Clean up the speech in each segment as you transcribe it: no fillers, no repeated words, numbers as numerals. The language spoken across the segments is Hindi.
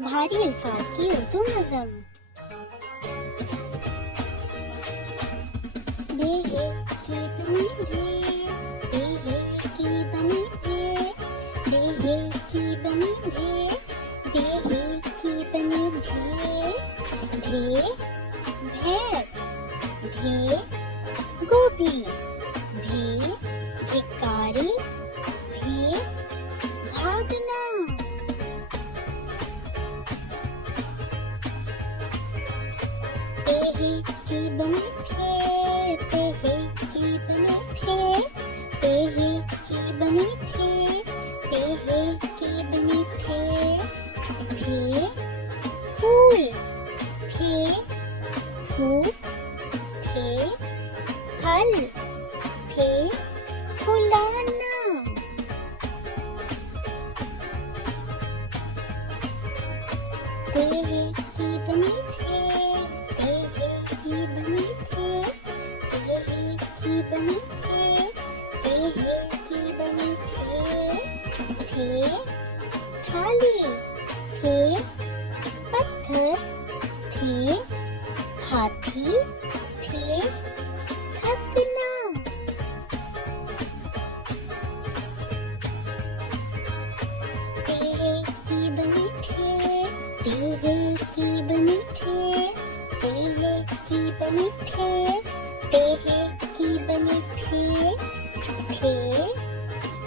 भारी अल्फाज की उर्दू नज़म। बेहे की बनी भे, बेहे की बनी भे, बेहे की बनी भे, बेहे की बनी भे, भे भैंस, भे गोभी, भे भिखारी, भे भागना। बेहे की बनी भे, बेहे की बनी भे, बेहे की बनी भे, बेहे की बनी भे, भे फूल, भे फूल, भे फल, भे फुलाना। बेहे की बनी भे, बेहे की बनी भे, बेहे की बनी भे, बेहे की बनी भे, भे थाली, भे पत्थर, भे हाथी, भे थकना। बेहे की बनी भे, बेहे की बनी भे, बेहे की बनी भे, बेहे की बनी भे, भे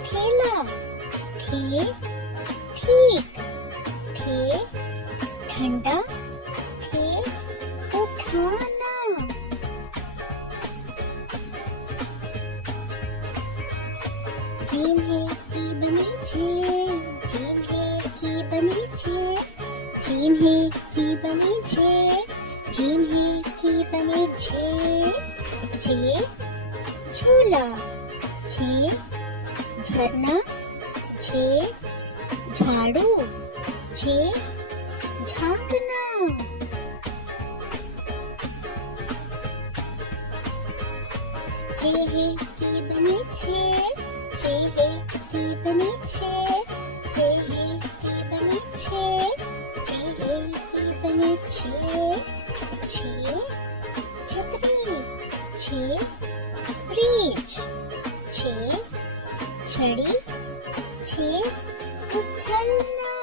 ठेला, भे ठीक, भे ठंडा, भे उठाना। जिन्हे की बनी छे, जिन्हे की बनी छे, जिन्हे की बनी छे, जिन्हे की बनी छे, छे झूला, छे झरना, छे झाड़ू, छे झांकना। जेहे की बनी छे, जेहे की बनी छे, जेहे की बनी छे, जेहे की बनी छे, छे छतरी, छे ब्रिज, छे छड़ी, छे उछलना।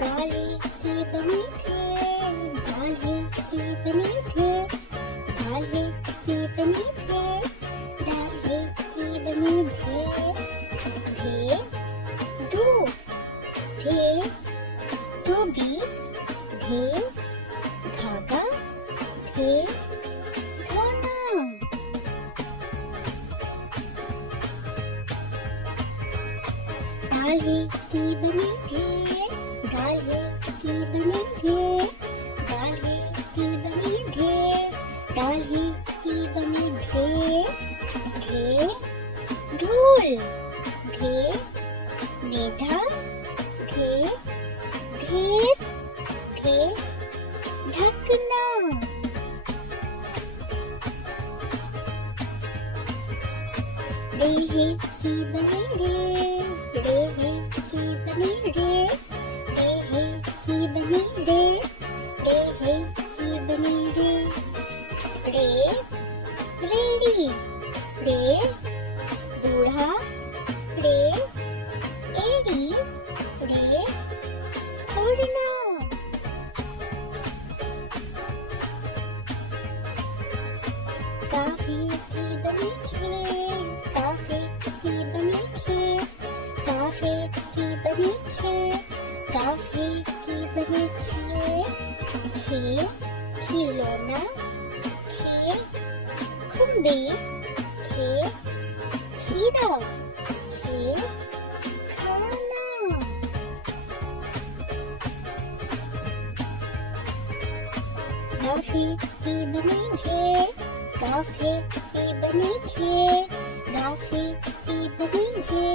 वाले की बनी थे, वाले की बनी थे, वाले की बनी थे, वाले की बनी थे, थे धूप, थे धोबी, थे धागा, थे धोना। डाले की बनी थे, डाले की बनी थे, डाले की बनी थे, डाले की बनी थे, थे ढोल, थे मेढा, थे ढेर, थे ढकना। रेहे की बनी रे, रेहे की बनी रे, रेहे की बनी रे, रेहे की बनी रे, रे रेडी, रे बूढ़ा, रे एड़ी, रे उड़ना। काफी की बनी छे, काफी की बनी छे, काफी की बनी छे, काफी की बनी छे, छे खिलौना, छे खुम्बी, छे खीरा, छे खाना। काफी की बनी छे, काफी की बनी छे, काफी की बनी छे,